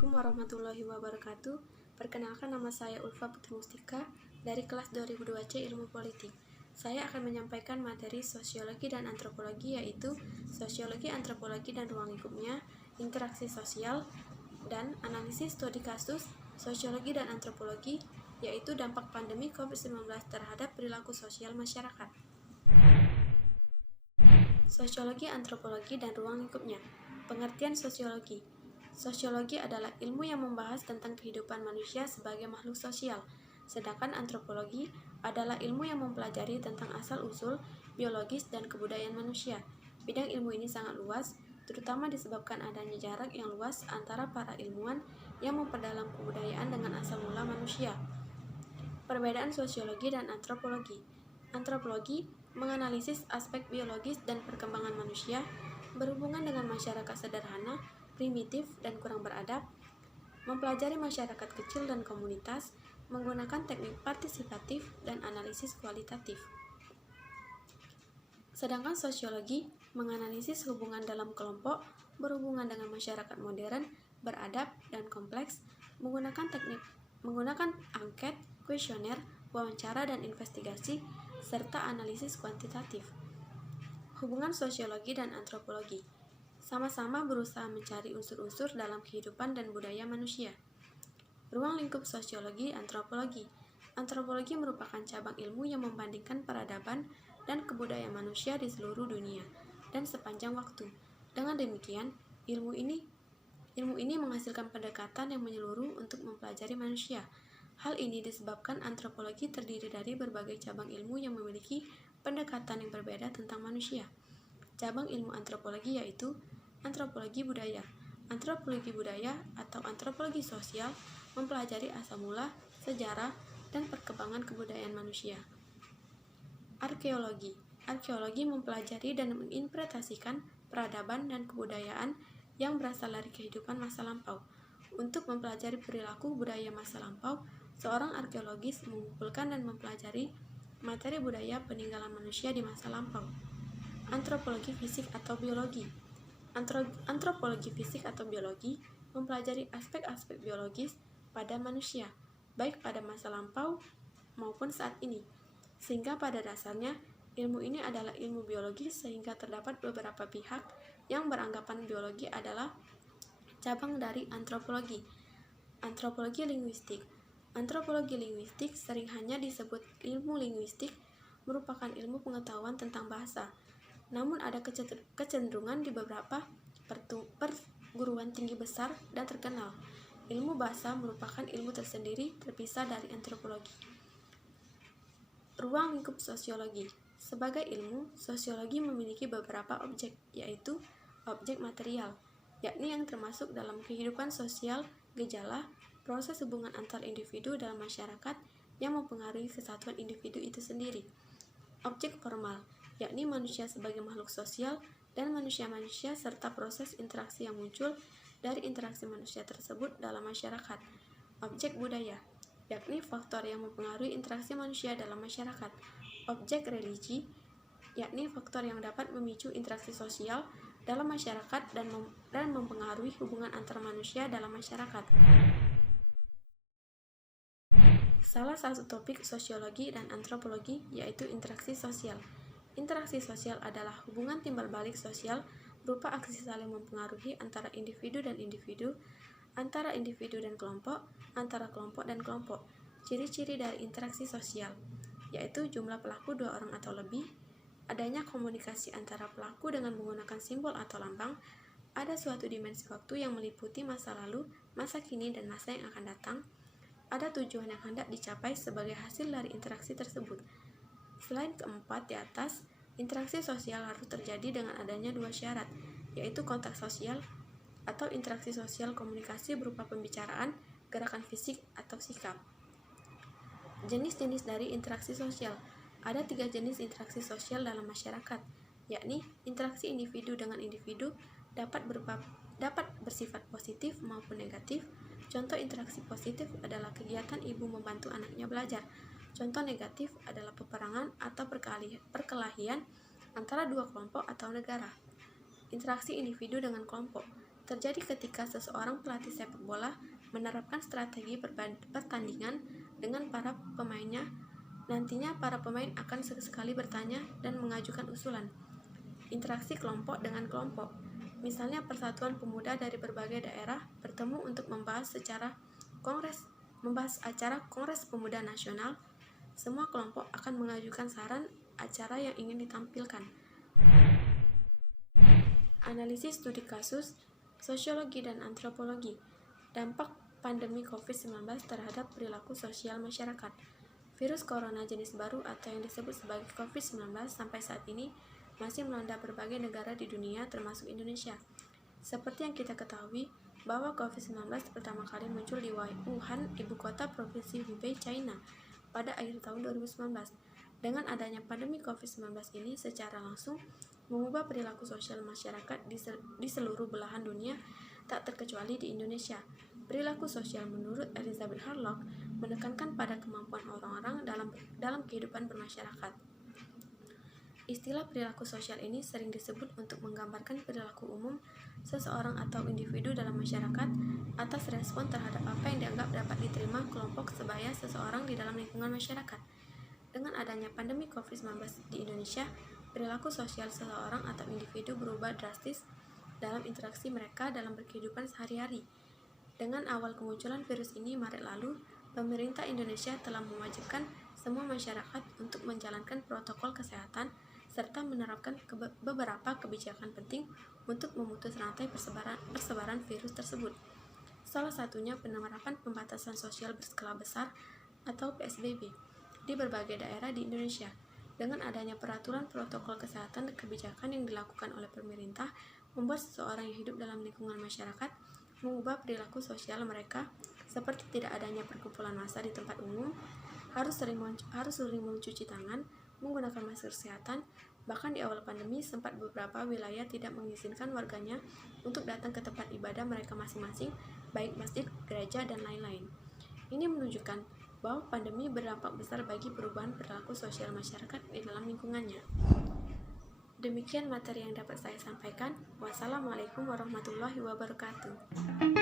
Assalamualaikum warahmatullahi wabarakatuh. Perkenalkan, nama saya Ulfa Putri Mustika dari kelas 2002C Ilmu Politik. Saya akan menyampaikan materi sosiologi dan antropologi, yaitu sosiologi, antropologi dan ruang lingkupnya, interaksi sosial, dan analisis studi kasus, sosiologi dan antropologi, yaitu dampak pandemi COVID-19 terhadap perilaku sosial masyarakat. Sosiologi, antropologi, dan ruang lingkupnya. Pengertian sosiologi. Sosiologi adalah ilmu yang membahas tentang kehidupan manusia sebagai makhluk sosial, sedangkan antropologi adalah ilmu yang mempelajari tentang asal-usul, biologis, dan kebudayaan manusia. Bidang ilmu ini sangat luas, terutama disebabkan adanya jarak yang luas antara para ilmuwan yang memperdalam kebudayaan dengan asal mula manusia. Perbedaan sosiologi dan antropologi. Antropologi menganalisis aspek biologis dan perkembangan manusia, berhubungan dengan masyarakat sederhana, primitif, dan kurang beradab, mempelajari masyarakat kecil dan komunitas, menggunakan teknik partisipatif dan analisis kualitatif. Sedangkan sosiologi menganalisis hubungan dalam kelompok, berhubungan dengan masyarakat modern, beradab, dan kompleks, menggunakan angket, kuesioner, wawancara, dan investigasi, serta analisis kuantitatif. Hubungan sosiologi dan antropologi sama-sama berusaha mencari unsur-unsur dalam kehidupan dan budaya manusia. Ruang lingkup sosiologi, antropologi. Antropologi merupakan cabang ilmu yang membandingkan peradaban dan kebudayaan manusia di seluruh dunia dan sepanjang waktu. Dengan demikian, ilmu ini menghasilkan pendekatan yang menyeluruh untuk mempelajari manusia. Hal ini disebabkan antropologi terdiri dari berbagai cabang ilmu yang memiliki pendekatan yang berbeda tentang manusia. Cabang ilmu antropologi yaitu antropologi budaya. Antropologi budaya atau antropologi sosial mempelajari asal mula, sejarah, dan perkembangan kebudayaan manusia. Arkeologi. Arkeologi mempelajari dan menginterpretasikan peradaban dan kebudayaan yang berasal dari kehidupan masa lampau. Untuk mempelajari perilaku budaya masa lampau, seorang arkeologis mengumpulkan dan mempelajari materi budaya peninggalan manusia di masa lampau. Antropologi fisik atau biologi. Antropologi fisik atau biologi mempelajari aspek-aspek biologis pada manusia, baik pada masa lampau maupun saat ini. Sehingga pada dasarnya, ilmu ini adalah ilmu biologi, sehingga terdapat beberapa pihak yang beranggapan biologi adalah cabang dari antropologi. Antropologi linguistik. Antropologi linguistik sering hanya disebut ilmu linguistik, merupakan ilmu pengetahuan tentang bahasa. Namun ada kecenderungan di beberapa perguruan tinggi besar dan terkenal. Ilmu bahasa merupakan ilmu tersendiri terpisah dari antropologi. Ruang lingkup sosiologi. Sebagai ilmu, sosiologi memiliki beberapa objek, yaitu objek material, yakni yang termasuk dalam kehidupan sosial, gejala, proses hubungan antar individu dalam masyarakat yang mempengaruhi kesatuan individu itu sendiri. Objek formal, yakni manusia sebagai makhluk sosial dan manusia-manusia serta proses interaksi yang muncul dari interaksi manusia tersebut dalam masyarakat. Objek budaya, yakni faktor yang mempengaruhi interaksi manusia dalam masyarakat. Objek religi, yakni faktor yang dapat memicu interaksi sosial dalam masyarakat dan mempengaruhi hubungan antar manusia dalam masyarakat. Salah satu topik sosiologi dan antropologi yaitu interaksi sosial. Interaksi sosial adalah hubungan timbal balik sosial berupa aksi saling mempengaruhi antara individu dan individu, antara individu dan kelompok, antara kelompok dan kelompok. Ciri-ciri dari interaksi sosial yaitu jumlah pelaku 2 orang atau lebih, adanya komunikasi antara pelaku dengan menggunakan simbol atau lambang, ada suatu dimensi waktu yang meliputi masa lalu, masa kini, dan masa yang akan datang, ada tujuan yang hendak dicapai sebagai hasil dari interaksi tersebut. Selain keempat di atas, interaksi sosial harus terjadi dengan adanya 2 syarat, yaitu kontak sosial atau interaksi sosial komunikasi berupa pembicaraan, gerakan fisik, atau sikap. Jenis-jenis dari interaksi sosial. Ada 3 jenis interaksi sosial dalam masyarakat, yakni interaksi individu dengan individu dapat bersifat positif maupun negatif. Contoh interaksi positif adalah kegiatan ibu membantu anaknya belajar. Contoh negatif adalah peperangan atau perkelahian antara 2 kelompok atau negara. Interaksi individu dengan kelompok terjadi ketika seseorang pelatih sepak bola menerapkan strategi pertandingan dengan para pemainnya. Nantinya para pemain akan sekali bertanya dan mengajukan usulan. Interaksi kelompok dengan kelompok. Misalnya persatuan pemuda dari berbagai daerah bertemu untuk membahas acara Kongres Pemuda Nasional. Semua kelompok akan mengajukan saran acara yang ingin ditampilkan. Analisis studi kasus, sosiologi dan antropologi. Dampak pandemi COVID-19 terhadap perilaku sosial masyarakat. Virus corona jenis baru atau yang disebut sebagai COVID-19 sampai saat ini masih melanda berbagai negara di dunia termasuk Indonesia. Seperti yang kita ketahui bahwa COVID-19 pertama kali muncul di Wuhan, ibu kota provinsi Hubei, China, pada akhir tahun 2019. Dengan adanya pandemi COVID-19 ini secara langsung mengubah perilaku sosial masyarakat di seluruh belahan dunia, tak terkecuali di Indonesia. Perilaku sosial menurut Elizabeth Harlock menekankan pada kemampuan orang-orang dalam kehidupan bermasyarakat. Istilah perilaku sosial ini sering disebut untuk menggambarkan perilaku umum seseorang atau individu dalam masyarakat atas respon terhadap apa yang dianggap dapat diterima kelompok sebaya seseorang di dalam lingkungan masyarakat. Dengan adanya pandemi COVID-19 di Indonesia, perilaku sosial seseorang atau individu berubah drastis dalam interaksi mereka dalam berkehidupan sehari-hari. Dengan awal kemunculan virus ini Maret lalu, pemerintah Indonesia telah mewajibkan semua masyarakat untuk menjalankan protokol kesehatan serta menerapkan beberapa kebijakan penting untuk memutus rantai persebaran virus tersebut. Salah satunya penerapan pembatasan sosial berskala besar atau PSBB di berbagai daerah di Indonesia. Dengan adanya peraturan protokol kesehatan dan kebijakan yang dilakukan oleh pemerintah, membuat seseorang yang hidup dalam lingkungan masyarakat mengubah perilaku sosial mereka, seperti tidak adanya perkumpulan massa di tempat umum, harus sering mencuci tangan, menggunakan masker kesehatan. Bahkan di awal pandemi sempat beberapa wilayah tidak mengizinkan warganya untuk datang ke tempat ibadah mereka masing-masing, baik masjid, gereja, dan lain-lain. Ini menunjukkan bahwa pandemi berdampak besar bagi perubahan perilaku sosial masyarakat di dalam lingkungannya. Demikian materi yang dapat saya sampaikan. Wassalamualaikum warahmatullahi wabarakatuh.